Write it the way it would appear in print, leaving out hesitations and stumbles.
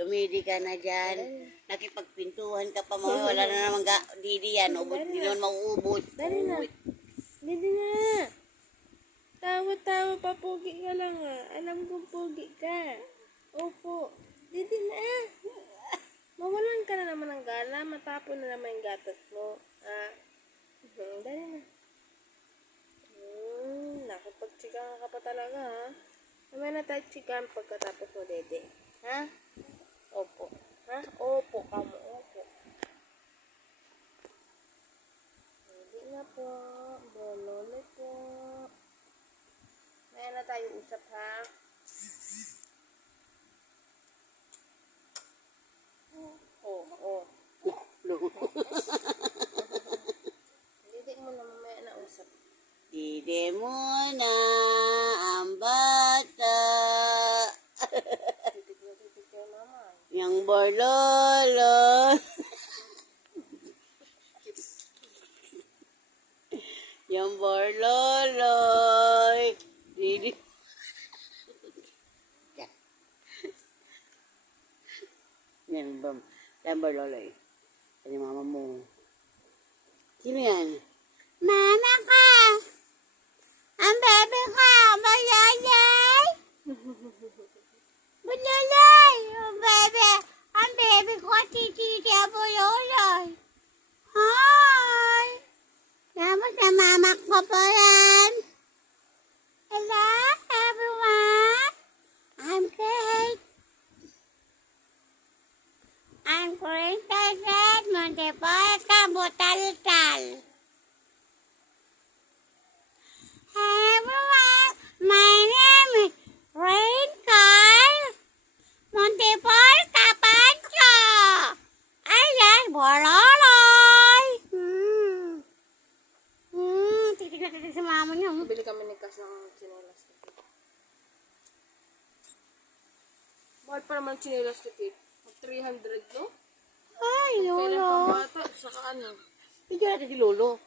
Dumidi ka na dyan. Nakipagpintuhan ka pa mga wala na naman didi yan. Di naman mauubos. Dali na. Dali na. Tawa-tawa pa, pogi ka lang ah. Alam kong pogi ka. Opo. Dali na. Mawalan ka na naman ng gana. Matapon na naman yung gatas mo. Ah. Dali na. Nakipagtsikan ka pa talaga ha. Naman na tayo tsikan pagkatapos mo, dede. Ha? Opo. Ha? Opo ka mo. Opo. Hindi na po. Bolole po. Naman na tayo usap ha. Oh. Dede mo na mamaya na usap. Didi mo na ang bata. Titig kayo naman. Yang borlolo. Yang borloloy. Didi. Yan borloloy. Yan yung mama mo. Sino yan? Mama ka! Ang bebe ka! Balayay! Balayay! Ang bebe! Ang bebe ko! Titi! Balayay! Hi! Dapat na mama ko pa yan! Hello everyone! I'm Kate! I'm Princess Montepoy Kabutal-tal! Everyone, my name is Rain Kyle Montepor Kapancho. Ayan, boroloy. Titig na titig sa mama niya. Bili kami ni Kas ng chinelas ni Kate. Mahal pa naman chinelas ni Kate. 300, no? Ay, Kailan Lolo. pang bata, saka ano? Bigyan natin si Lolo.